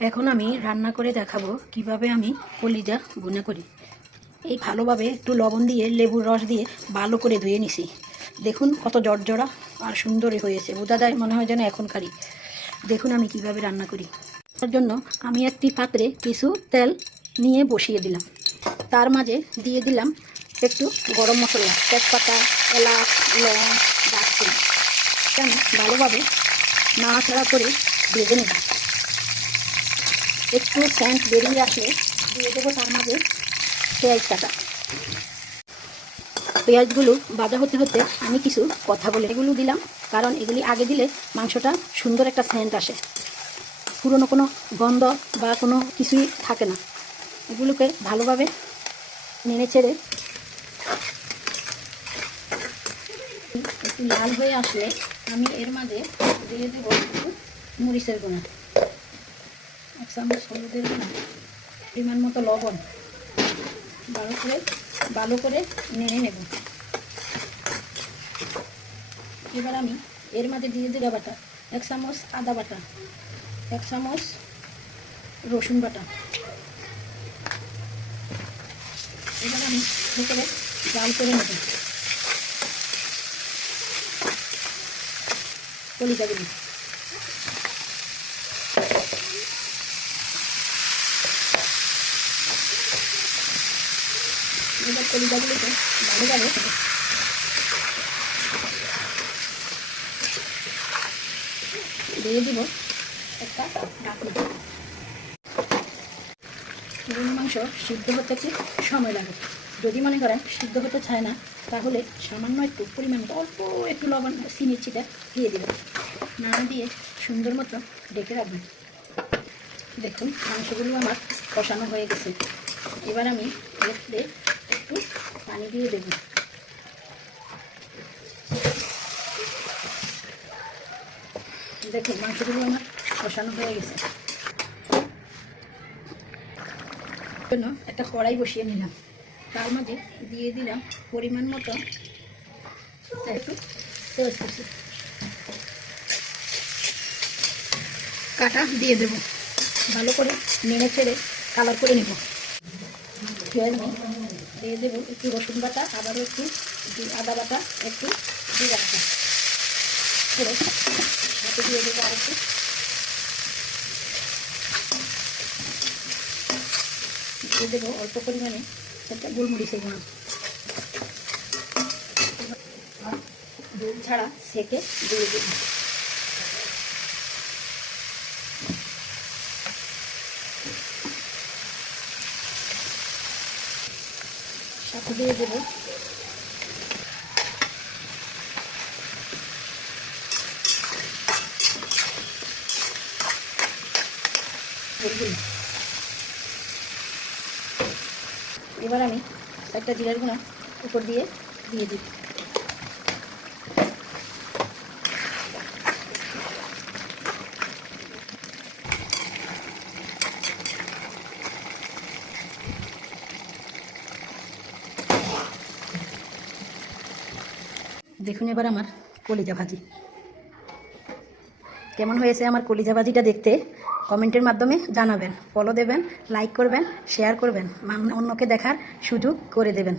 এখন আমি রান্না করে দেখাবো কিভাবে আমি কলিজা ভুনা করি। এই ভালোভাবে একটু লবণ দিয়ে লেবুর রস দিয়ে ভালো করে ধুয়ে নিছি। দেখুন কত জর্জরা আর সুন্দরই হয়েছে, বোঝা যায় মনে হয় যেন এখনকারই। দেখুন আমি কিভাবে রান্না করি। তার জন্য আমি একটি পাত্রে কিছু তেল নিয়ে বসিয়ে দিলাম। তার মাঝে দিয়ে দিলাম একটু গরম মশলা, তেজপাতা, এলাচ, লং, দারচিনি। আমি ভালোভাবে নাড়াচাড়া করে ভেজে নেব। একটু সেন্ট বেরিয়ে আসলে দিয়ে দেবো তার মাঝে পেঁয়াজ কাটা। পেঁয়াজগুলো ভাজা হতে হতে আমি কিছু কথা বলে এগুলো দিলাম, কারণ এগুলি আগে দিলে মাংসটা সুন্দর একটা সেন্ট আসে, পুরনো কোনো গন্ধ বা কোনো কিছুই থাকে না। এগুলোকে ভালোভাবে নেড়ে চেড়ে একটু লাল হয়ে আসলে আমি এর মাঝে দিয়ে দেবো একটু মরিচের গুঁড়া, 1 চামচ হলুদের গুঁড়া, পরিমাণ মতো লবণ। ভালো করে নেড়ে নেব। এবার আমি এর মাঝে দিয়ে জিরা বাটা, 1 চামচ আদা বাটা, 1 চামচ রসুন বাটা। এবার আমি ভেতরে জাল করে নেব কলিজাগুলি। এবার কলিজাগুলিকে ভালোভাবে দিয়ে দিব একটা ঢাকনা। গরুর মাংস সিদ্ধ হতে একটু সময় লাগে। যদি মনে করেন সিদ্ধ হতে চায় না, তাহলে সামান্য একটু পরিমাণ অল্প একটু লবণ চিনির ছিটা দিয়ে দেবেন। নাড়া দিয়ে সুন্দর মতো ডেকে রাখবেন। দেখুন মাংসগুলো আমার কষানো হয়ে গেছে। এবার আমি এতে একটু পানি দিয়ে দেব। দেখুন মাংসগুলো আমার কষানো হয়ে গেছে। জন্য একটা কড়াই বসিয়ে নিলাম, তার মাঝে দিয়ে দিলাম পরিমাণ মতো একটু পেঁয়াজ কুচি কাটা দিয়ে দেব। ভালো করে নেড়ে চেড়ে কালার করে নেব। পেঁয়াজ দিয়ে দেবো একটু রসুন বাটা, আবারও একটু আদা বাটা, একটু জিরা বাটা করে সাথে দিয়ে দেবো আর একটু দিয়ে দেবো অল্প পরিমাণে একটা গোলমরিচের গুঁড়ো। দুধ ছাড়া সেকে দিয়ে দেবো। সাথে দিয়ে দেবো এবার আমি একটা জিরার গুঁড়া উপর দিয়ে দিই। দেখুন এবার আমার কলিজা ভাজি কেমন হয়েছে। আমার কলিজা ভাজিটা দেখতে কমেন্টের মাধ্যমে জানাবেন, ফলো দেবেন, লাইক করবেন, শেয়ার করবেন, অন্যকে দেখার সুযোগ করে দেবেন।